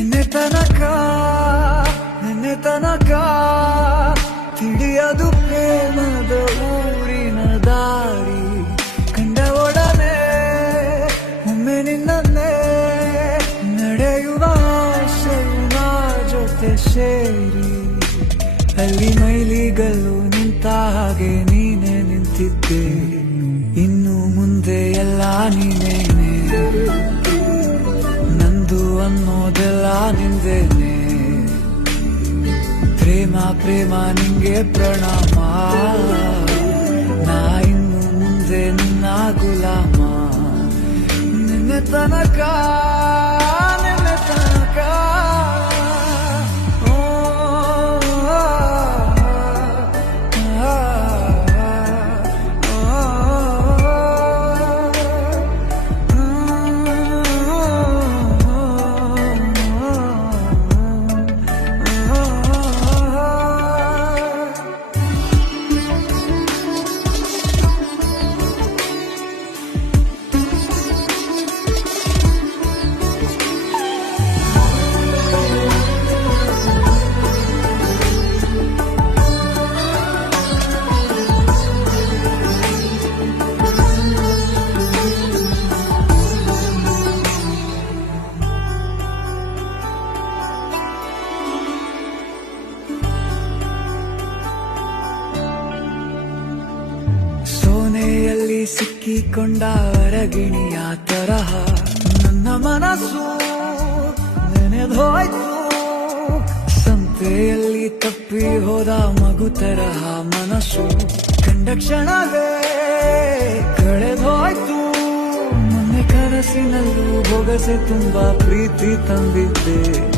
ನಿನ್ನೆ ತನಕ ನಿನ್ನೆ ತನಕ ತಿಳಿಯದು ಪ್ರೇಮದ ಊರಿನ ದಾರಿ. ಕಂಡ ಒಡನೆ, ಒಮ್ಮೆ ನಿನ್ನೇ ನಡೆಯುವ ಆಸೆಯು ಜೊತೆ ಸೇರಿ. ಅಲ್ಲಿ ಮೈಲಿಗಲ್ಲು ನಿಂತ ಹಾಗೆ ನೀನೆ ನಿಂತಿದ್ದೆ. ಅನ್ನೋದೆಲ್ಲ ನಿಂದೇನೆ ಪ್ರೇಮ ಪ್ರೇಮ ನಿಂಗೆ ಪ್ರಣಾಮ ನಾ ಇನ್ನು ಮುಂದೆ ನಿನ್ನ ಗುಲಾಮ ನಿನ್ನೆ ತನಕ ಸಿಕ್ಕಿಕೊಂಡ ಹೊರಗಿಣಿಯ ತರಹ. ನನ್ನ ಮನಸ್ಸು ನೆನೆದೋಯ್ತು. ಸಂತೆಯಲ್ಲಿ ತಪ್ಪಿ ಹೋದ ಮಗು ತರಹ ಮನಸ್ಸು ಕಂಡ ಕ್ಷಣವೇ ಕಳೆದೋಯ್ತು. ಮೊನ್ನೆ ಕನಸಿನಲ್ಲೂ ಬೊಗಸೆ ತುಂಬಾ ಪ್ರೀತಿ ತಂದಿದ್ದೆ.